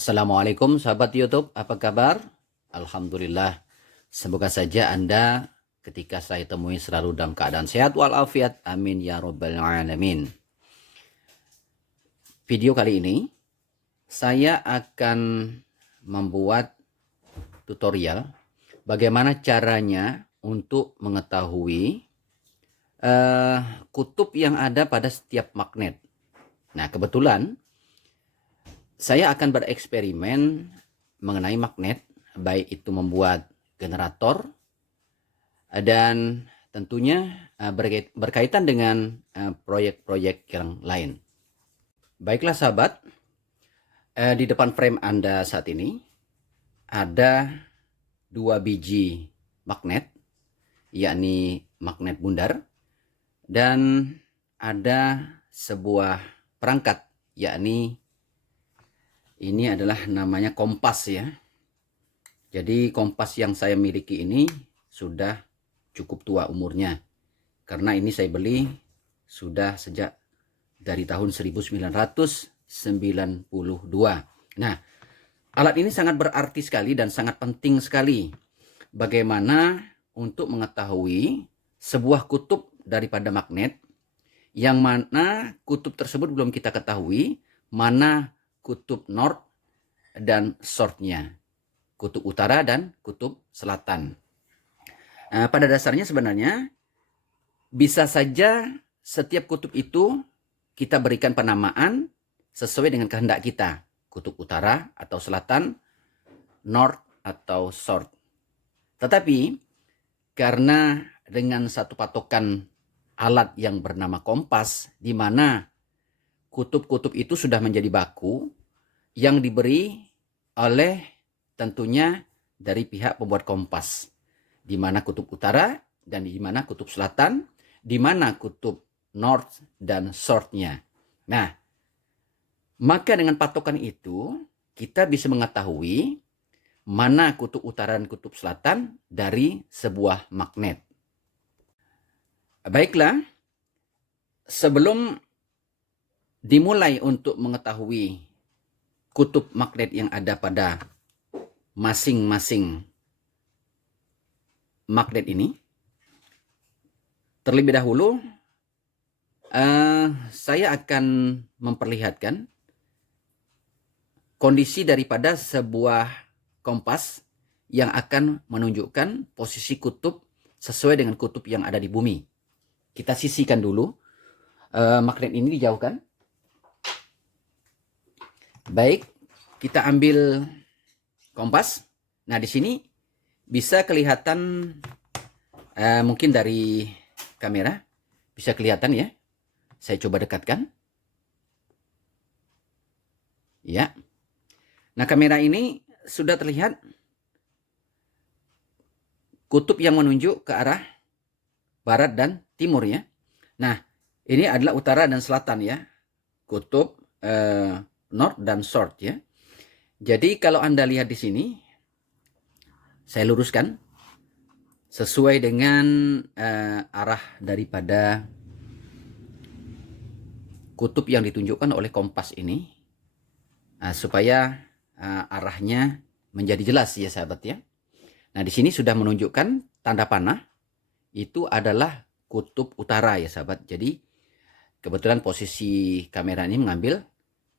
Assalamualaikum sahabat YouTube, apa kabar? Alhamdulillah, semoga saja Anda ketika saya temui selalu dalam keadaan sehat walafiat, amin ya robbal alamin. Video kali ini saya akan membuat tutorial bagaimana caranya untuk mengetahui kutub yang ada pada setiap magnet. Nah, kebetulan saya akan bereksperimen mengenai magnet, baik itu membuat generator dan tentunya berkaitan dengan proyek-proyek yang lain. Baiklah sahabat, di depan frame Anda saat ini ada 2 biji magnet, yakni magnet bundar, dan ada sebuah perangkat, yakni ini adalah namanya kompas ya. Jadi kompas yang saya miliki ini sudah cukup tua umurnya. Karena ini saya beli sudah sejak dari tahun 1992. Nah, alat ini sangat berarti sekali dan sangat penting sekali. Bagaimana untuk mengetahui sebuah kutub daripada magnet, yang mana kutub tersebut belum kita ketahui, mana kutub north dan south-nya, kutub utara dan kutub selatan. Pada dasarnya sebenarnya bisa saja setiap kutub itu kita berikan penamaan sesuai dengan kehendak kita, kutub utara atau selatan, north atau south. Tetapi karena dengan satu patokan alat yang bernama kompas, di mana kutub-kutub itu sudah menjadi baku yang diberi oleh tentunya dari pihak pembuat kompas, di mana kutub utara dan di mana kutub selatan, di mana kutub north dan south-nya. Nah, maka dengan patokan itu kita bisa mengetahui mana kutub utara dan kutub selatan dari sebuah magnet. Baiklah, sebelum dimulai untuk mengetahui kutub magnet yang ada pada masing-masing magnet ini, terlebih dahulu saya akan memperlihatkan kondisi daripada sebuah kompas yang akan menunjukkan posisi kutub sesuai dengan kutub yang ada di bumi. Kita sisihkan dulu magnet ini, dijauhkan. Baik, kita ambil kompas. Nah, di sini bisa kelihatan, mungkin dari kamera bisa kelihatan ya. Saya coba dekatkan. Ya. Nah, kamera ini sudah terlihat kutub yang menunjuk ke arah barat dan timur ya. Nah, ini adalah utara dan selatan ya. Kutub north dan south ya. Jadi kalau Anda lihat di sini, saya luruskan sesuai dengan arah daripada kutub yang ditunjukkan oleh kompas ini, supaya arahnya menjadi jelas ya sahabat ya. Nah, di sini sudah menunjukkan tanda panah, itu adalah kutub utara ya sahabat. Jadi kebetulan posisi kamera ini mengambil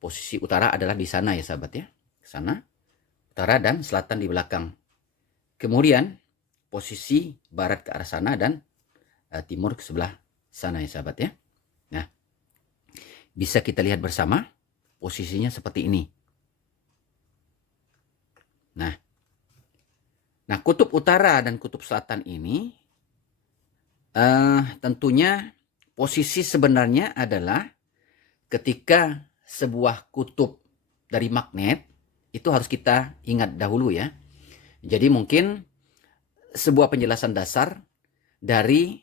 posisi utara adalah di sana ya sahabat ya. Sana, utara dan selatan di belakang. Kemudian posisi barat ke arah sana dan timur ke sebelah sana ya sahabat ya. Nah, bisa kita lihat bersama posisinya seperti ini. Nah, kutub utara dan kutub selatan ini tentunya posisi sebenarnya adalah ketika sebuah kutub dari magnet itu harus kita ingat dahulu ya. Jadi mungkin sebuah penjelasan dasar dari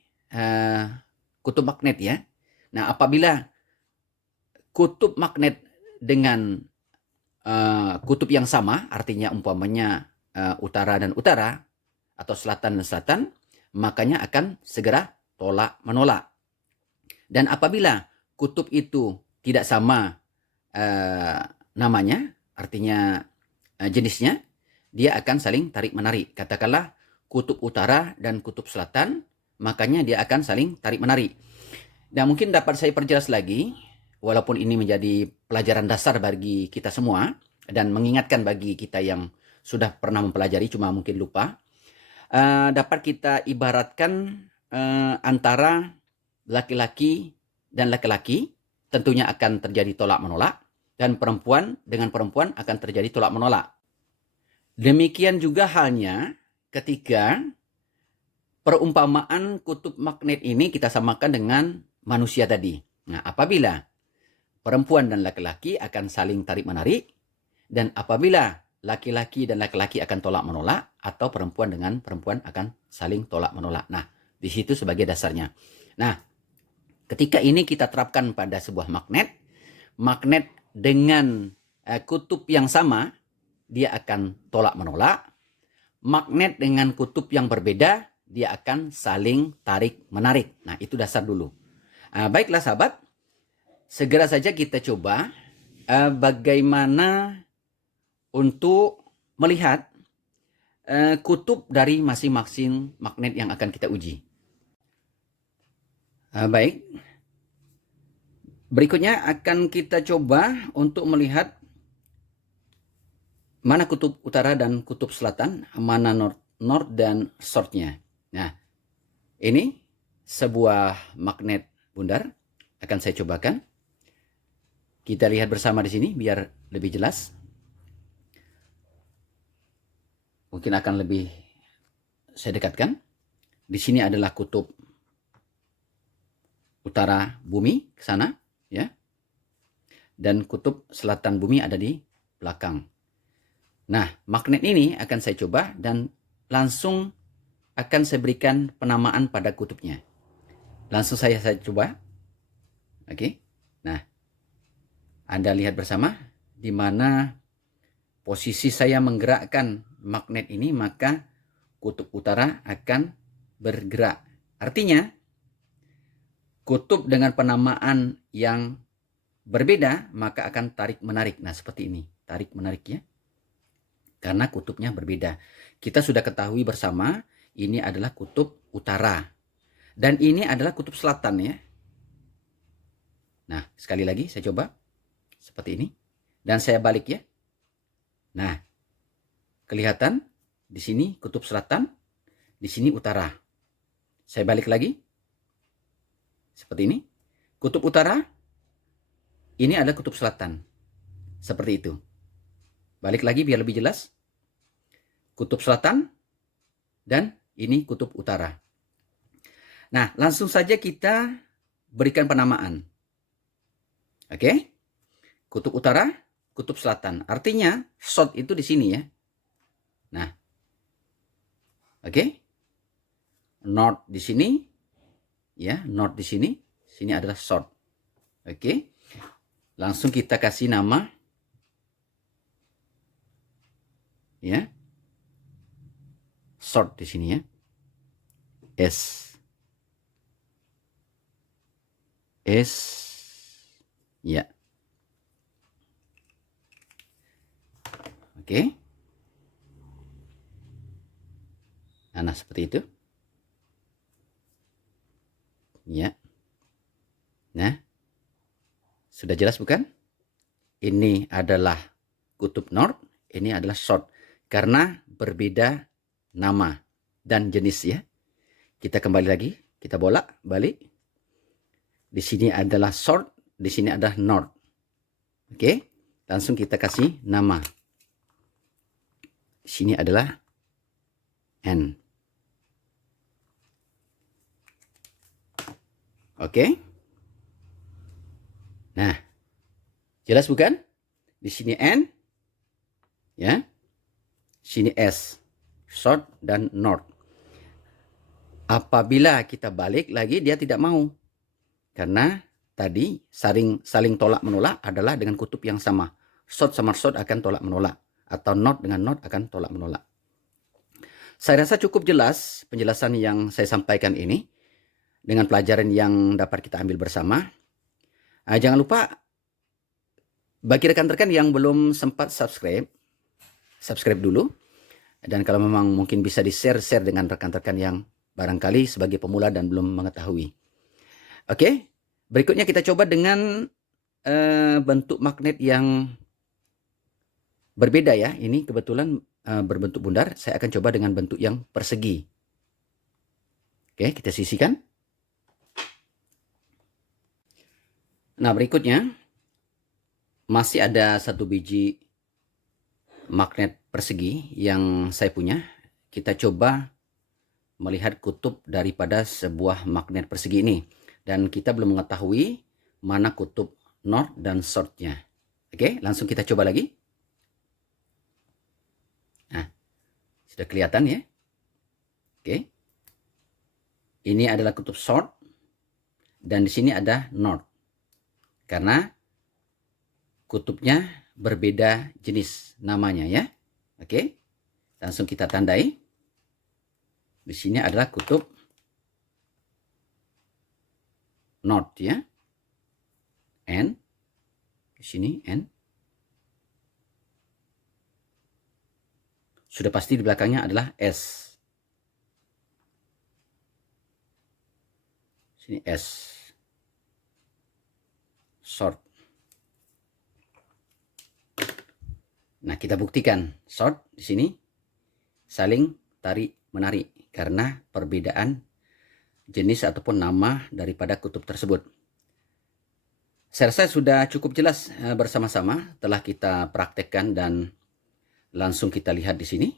kutub magnet ya. Nah, apabila kutub magnet dengan kutub yang sama, artinya umpamanya utara dan utara atau selatan dan selatan, makanya akan segera tolak menolak. Dan apabila kutub itu tidak sama namanya artinya jenisnya, dia akan saling tarik-menarik. Katakanlah kutub utara dan kutub selatan, makanya dia akan saling tarik-menarik. Dan mungkin dapat saya perjelas lagi, walaupun ini menjadi pelajaran dasar bagi kita semua, dan mengingatkan bagi kita yang sudah pernah mempelajari, cuma mungkin lupa, dapat kita ibaratkan antara laki-laki dan laki-laki, tentunya akan terjadi tolak-menolak, dan perempuan dengan perempuan akan terjadi tolak-menolak. Demikian juga halnya ketika perumpamaan kutub magnet ini kita samakan dengan manusia tadi. Nah, apabila perempuan dan laki-laki akan saling tarik-menarik, dan apabila laki-laki dan laki-laki akan tolak-menolak, atau perempuan dengan perempuan akan saling tolak-menolak. Nah, di situ sebagai dasarnya. Nah, ketika ini kita terapkan pada sebuah magnet dengan kutub yang sama, dia akan tolak-menolak. Magnet dengan kutub yang berbeda, dia akan saling tarik-menarik. Nah, itu dasar dulu. Baiklah sahabat, segera saja kita coba bagaimana untuk melihat kutub dari masing-masing magnet yang akan kita uji. Baik, berikutnya akan kita coba untuk melihat mana kutub utara dan kutub selatan, mana north dan south-nya. Nah, ini sebuah magnet bundar, akan saya cobakan. Kita lihat bersama di sini biar lebih jelas. Mungkin akan lebih saya dekatkan. Di sini adalah kutub utara bumi ke sana, ya. Dan kutub selatan bumi ada di belakang. Nah, magnet ini akan saya coba dan langsung akan saya berikan penamaan pada kutubnya. Langsung saya coba. Oke. Nah, Anda lihat bersama di mana posisi saya menggerakkan magnet ini, maka kutub utara akan bergerak. Artinya, kutub dengan penamaan yang berbeda, maka akan tarik-menarik. Nah, seperti ini. Tarik-menarik ya. Karena kutubnya berbeda. Kita sudah ketahui bersama, ini adalah kutub utara. Dan ini adalah kutub selatan ya. Nah, sekali lagi saya coba. Seperti ini. Dan saya balik ya. Nah, kelihatan di sini kutub selatan, di sini utara. Saya balik lagi. Seperti ini. Kutub utara, ini adalah kutub selatan. Seperti itu. Balik lagi biar lebih jelas. Kutub selatan, dan ini kutub utara. Nah, langsung saja kita berikan penamaan. Oke. Kutub utara, kutub selatan. Artinya, south itu di sini ya. Nah. Oke. North di sini. Ya, north di sini, sini adalah south. Oke. Langsung kita kasih nama. Ya. South di sini ya. S. Ya. Oke. Nah, seperti itu. Ya. Nah, sudah jelas bukan? Ini adalah kutub north, ini adalah south. Karena berbeda nama dan jenis ya. Kita kembali lagi, kita bolak balik. Di sini adalah south, di sini adalah north. Oke, langsung kita kasih nama. Di sini adalah N. Oke. Nah, jelas bukan? Di sini N, ya. Sini S, south dan north. Apabila kita balik lagi, dia tidak mau. Karena tadi saling tolak menolak adalah dengan kutub yang sama. South sama south akan tolak menolak. Atau north dengan north akan tolak menolak. Saya rasa cukup jelas penjelasan yang saya sampaikan ini. Dengan pelajaran yang dapat kita ambil bersama. Jangan lupa Bagi rekan-rekan yang belum sempat subscribe, subscribe dulu. Dan kalau memang mungkin bisa di-share dengan rekan-rekan yang barangkali sebagai pemula dan belum mengetahui. Oke, berikutnya kita coba dengan bentuk magnet yang berbeda ya. Ini kebetulan berbentuk bundar. Saya akan coba dengan bentuk yang persegi. Oke, kita sisihkan. Nah, berikutnya masih ada satu biji magnet persegi yang saya punya. Kita coba melihat kutub daripada sebuah magnet persegi ini. Dan kita belum mengetahui mana kutub north dan south-nya. Oke, langsung kita coba lagi. Nah, sudah kelihatan ya. Oke. Ini adalah kutub south. Dan di sini ada north. Karena kutubnya berbeda jenis namanya ya. Oke. Langsung kita tandai. Di sini adalah kutub north ya. N. Di sini N. Sudah pasti di belakangnya adalah S. Sini S. Short. Nah, kita buktikan short di sini saling tarik-menarik karena perbedaan jenis ataupun nama daripada kutub tersebut. Saya rasa sudah cukup jelas bersama-sama telah kita praktekkan dan langsung kita lihat di sini.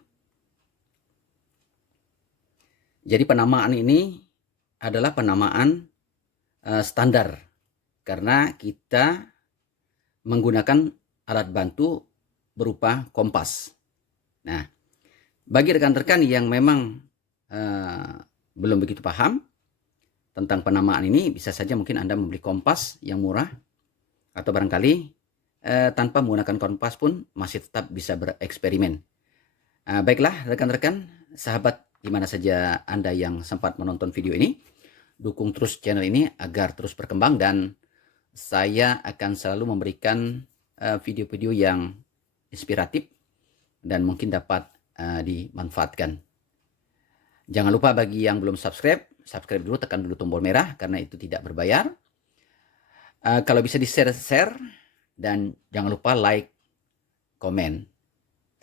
Jadi penamaan ini adalah penamaan standar karena kita menggunakan alat bantu berupa kompas. Nah, bagi rekan-rekan yang memang belum begitu paham tentang penamaan ini, bisa saja mungkin Anda membeli kompas yang murah atau barangkali tanpa menggunakan kompas pun masih tetap bisa bereksperimen. Baiklah rekan-rekan, sahabat di mana saja Anda yang sempat menonton video ini, dukung terus channel ini agar terus berkembang dan saya akan selalu memberikan video-video yang inspiratif dan mungkin dapat dimanfaatkan. Jangan lupa bagi yang belum subscribe, subscribe dulu, tekan dulu tombol merah karena itu tidak berbayar. Kalau bisa di-share dan jangan lupa like, komen.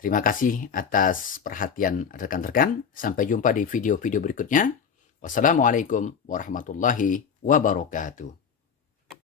Terima kasih atas perhatian rekan-rekan. Sampai jumpa di video-video berikutnya. Wassalamualaikum warahmatullahi wabarakatuh.